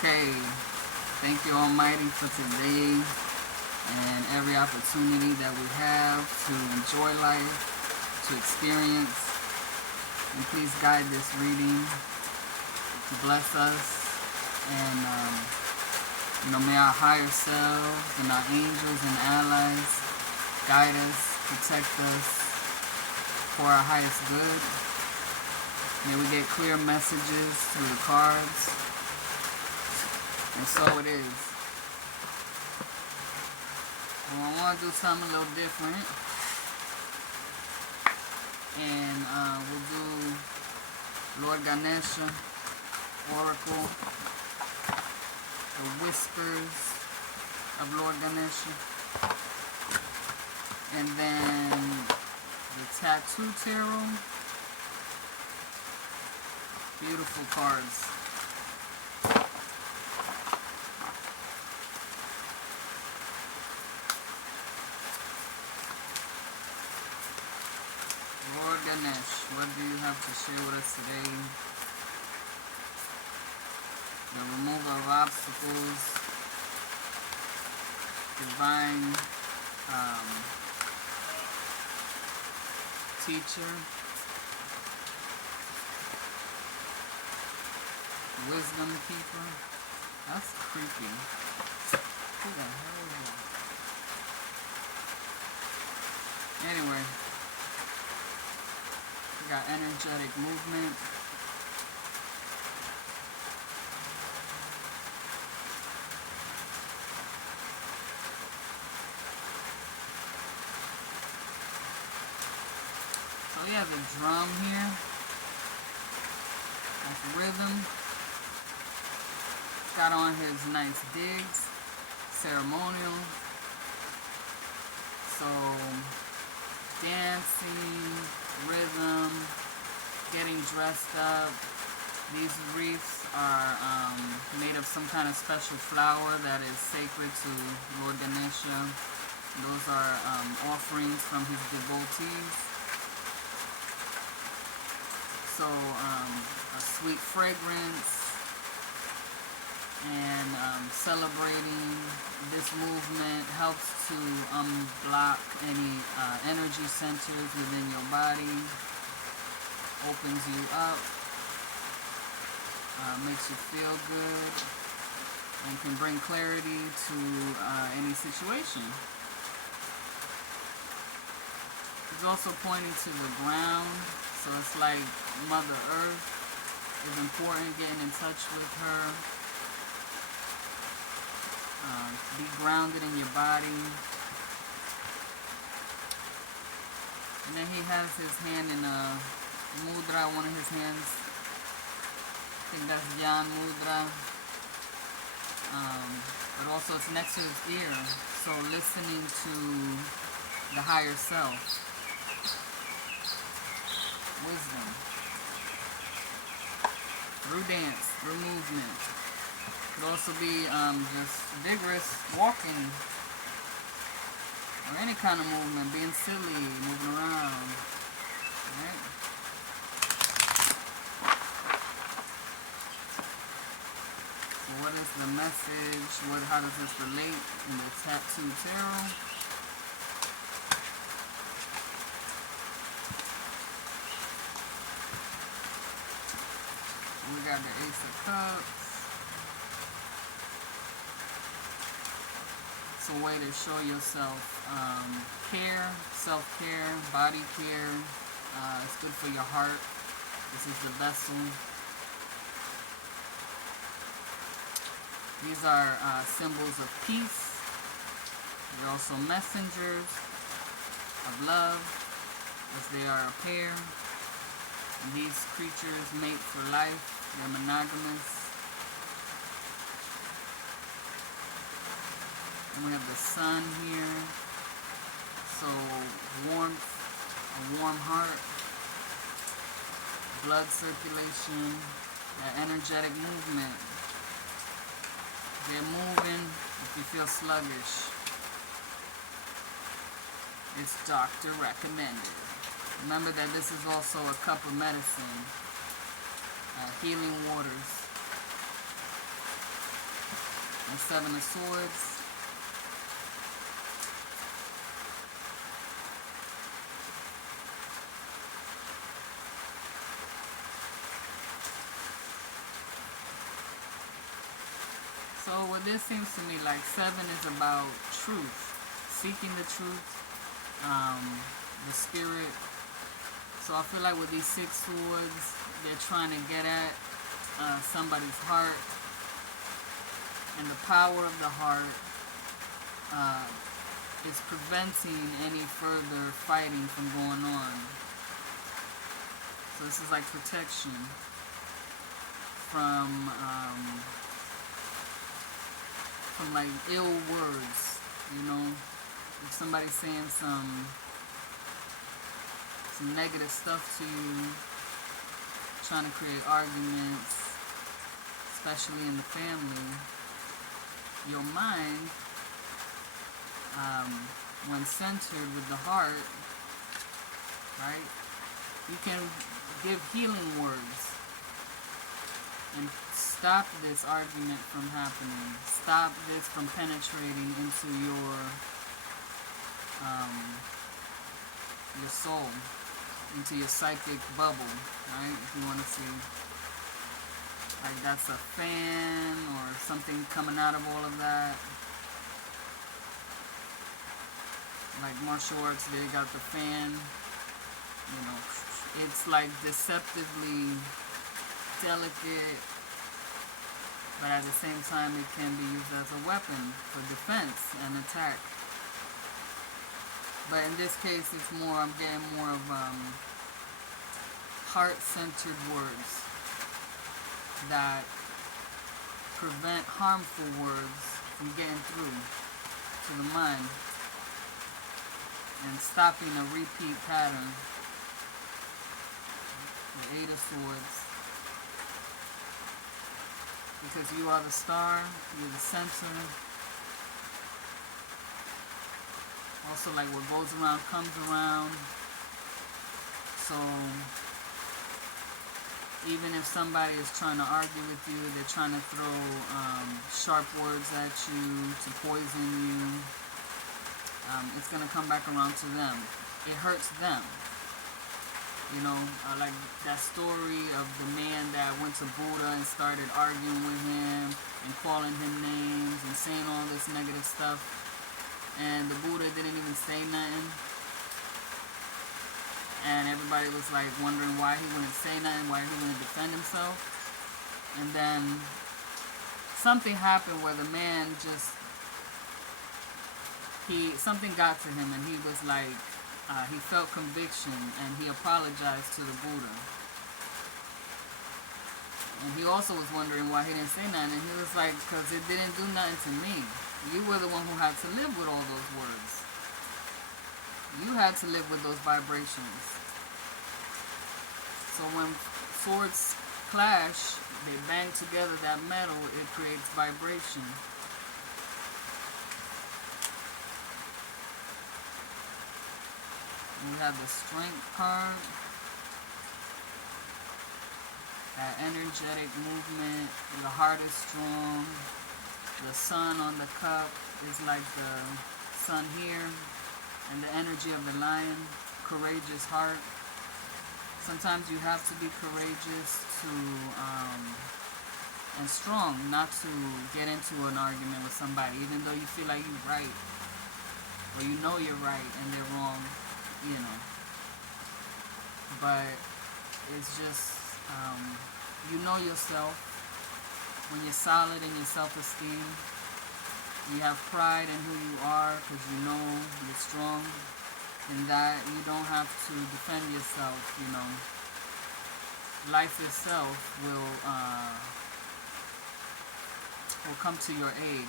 Okay, thank you Almighty for today and every opportunity that we have to enjoy life, to experience. And please guide this reading to bless us and may our higher selves and our angels and allies guide us, protect us for our highest good. May we get clear messages through the cards. And so it is. Well, I want to do something a little different. And we'll do Lord Ganesha, Oracle, the Whispers of Lord Ganesha. And then the Tattoo Tarot. Beautiful cards. Lord Ganesh, what do you have to share with us today? The removal of obstacles, divine teacher, wisdom keeper. That's creepy. Who the hell is that? Anyway. We got energetic movement. So we have the drum here. That's rhythm. He's got on his nice digs. Ceremonial. So dancing, rhythm, getting dressed up. These wreaths are made of some kind of special flower that is sacred to Lord Ganesha. Those are offerings from his devotees. So a sweet fragrance and celebrating this movement helps to unblock any energy centers within your body, opens you up, makes you feel good, and can bring clarity to any situation. It's also pointing to the ground, so it's like Mother Earth is important, getting in touch with her. Be grounded in your body. And then he has his hand in a mudra, one of his hands. I think that's Yan Mudra. But also it's next to his ear. So listening to the higher self. Wisdom. Through dance, through movement. Could also be just vigorous walking or any kind of movement, being silly, moving around. Right? So what is the message? How does this relate in the Tattoo Tarot? We got the Ace of Cups. A way to show yourself care, self-care, body care. It's good for your heart. This is the vessel. These are symbols of peace. They're also messengers of love, as they are a pair. And these creatures mate for life. They're monogamous. We have the sun here, so warmth, a warm heart, blood circulation, that energetic movement. They're moving if you feel sluggish. It's doctor recommended. Remember that this is also a cup of medicine, healing waters. and Seven of Swords. So what this seems to me like, 7 is about truth, seeking the truth, the spirit. So I feel like with these 6 swords, they're trying to get at somebody's heart, and the power of the heart is preventing any further fighting from going on. So this is like protection from like ill words, you know. If somebody's saying some negative stuff to you, trying to create arguments, especially in the family, your mind, when centered with the heart, right, you can give healing words and stop this argument from happening, stop this from penetrating into your soul, into your psychic bubble, right? If you want to see, like, that's a fan or something coming out of all of that. Like martial arts, they got the fan, you know, it's like deceptively delicate, but at the same time it can be used as a weapon for defense and attack. But in this case, it's more, I'm getting more of heart-centered words that prevent harmful words from getting through to the mind and stopping a repeat pattern. The 8 of Swords. Because you are the star, you're the center. Also, like, what goes around comes around. So even if somebody is trying to argue with you, they're trying to throw sharp words at you to poison you, it's going to come back around to them. It hurts them. You know, like that story of the man that went to Buddha and started arguing with him and calling him names and saying all this negative stuff, and the Buddha didn't even say nothing, and everybody was like wondering why he wouldn't say nothing, why he wouldn't defend himself. And then something happened where the man just, something got to him, and he was like, he felt conviction, and he apologized to the Buddha. And he also was wondering why he didn't say nothing, and he was like, because it didn't do nothing to me. You were the one who had to live with all those words. You had to live with those vibrations. So when swords clash, they bang together that metal, it creates vibration. We have the Strength card, that energetic movement, the heart is strong, the sun on the cup is like the sun here, and the energy of the lion, courageous heart. Sometimes you have to be courageous and strong, not to get into an argument with somebody, even though you feel like you're right, or you know you're right and they're wrong. You know, but it's just, you know yourself. When you're solid in your self-esteem, you have pride in who you are because you know you're strong, and that you don't have to defend yourself. You know, life itself will come to your aid.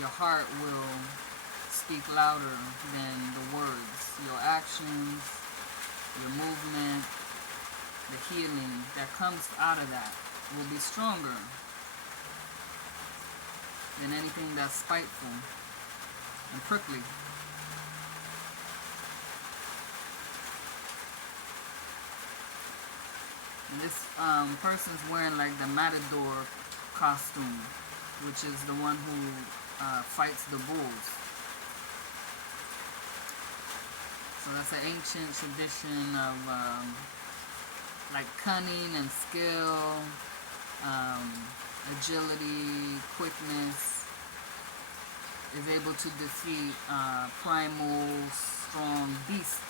Your heart will speak louder than the words. Your actions, your movement, the healing that comes out of that will be stronger than anything that's spiteful and prickly. And this person's wearing like the matador costume. which is the one who fights the bulls. So that's an ancient tradition of like cunning and skill, agility, quickness, is able to defeat primal, strong beasts.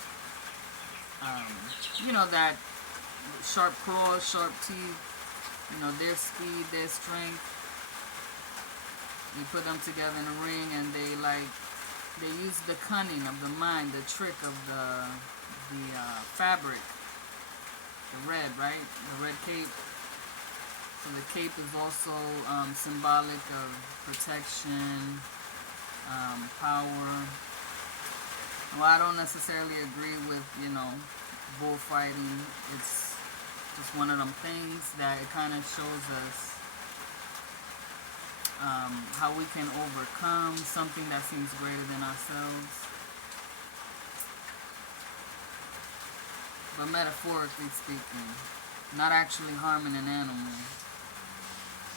You know, that sharp claws, sharp teeth, you know, their speed, their strength. You put them together in a ring and they use the cunning of the mind, the trick of the fabric, the red, right? The red cape. So the cape is also symbolic of protection, power. Well, I don't necessarily agree with, you know, bullfighting. It's just one of them things that it kind of shows us how we can overcome something that seems greater than ourselves. But metaphorically speaking, not actually harming an animal.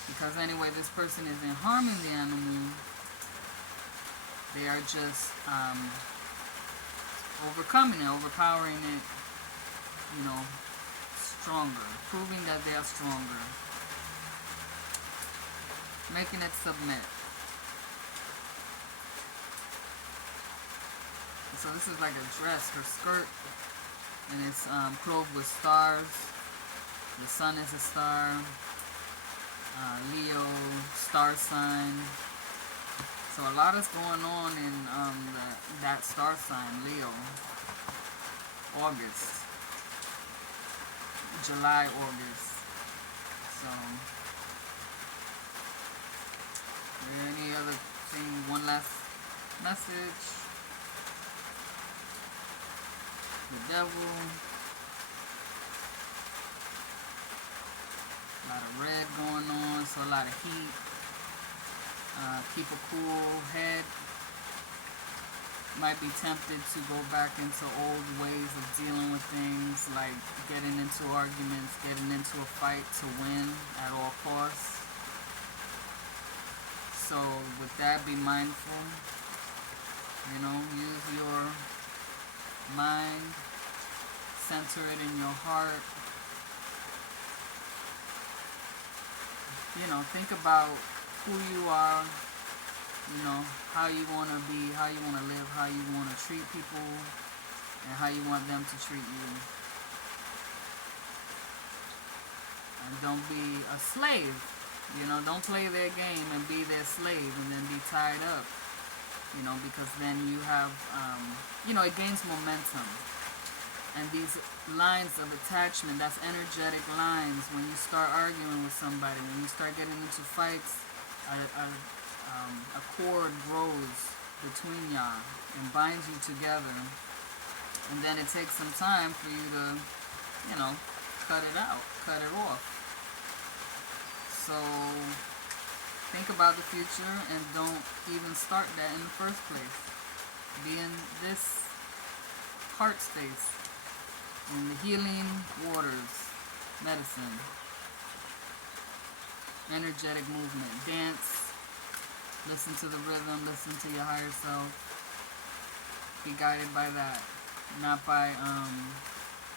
Because anyway, this person isn't harming the animal. They are just overcoming it, overpowering it, you know, stronger, proving that they are stronger, making it submit. So this is like a dress, her skirt, and it's clothed with stars. The sun is a star, Leo, star sign. So a lot is going on in that star sign, Leo. August, July, August. So, any other thing? One last message. The devil. A lot of red going on, so a lot of heat. Keep a cool head. Might be tempted to go back into old ways of dealing with things, like getting into arguments, getting into a fight to win at all costs. So with that, be mindful. You know, use your mind, center it in your heart. You know, think about who you are, you know, how you want to be, how you want to live, how you want to treat people, and how you want them to treat you. And don't be a slave, you know, don't play their game and be their slave and then be tied up, you know, because then you have, you know, it gains momentum. And these lines of attachment, that's energetic lines. When you start arguing with somebody, when you start getting into fights, a cord grows between y'all and binds you together. And then it takes some time for you to, you know, cut it out, cut it off. So think about the future and don't even start that in the first place. Be in this heart space, in the healing waters, medicine, energetic movement, dance, listen to the rhythm, listen to your higher self, be guided by that, not by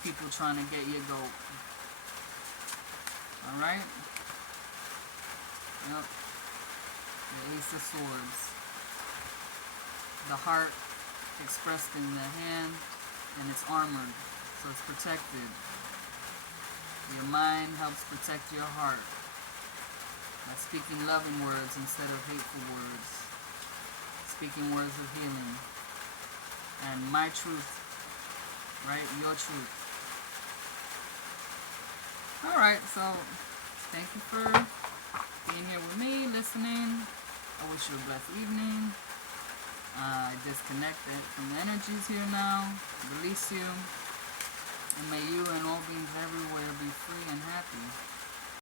people trying to get your goat. Alright? Yep. The Ace of Swords. The heart expressed in the hand, and it's armored, so it's protected. Your mind helps protect your heart by speaking loving words instead of hateful words, speaking words of healing. And my truth, right? Your truth. Alright, so thank you for being here with me, listening. I wish you a blessed evening. I disconnected from the energies here now. Release you. And may you and all beings everywhere be free and happy.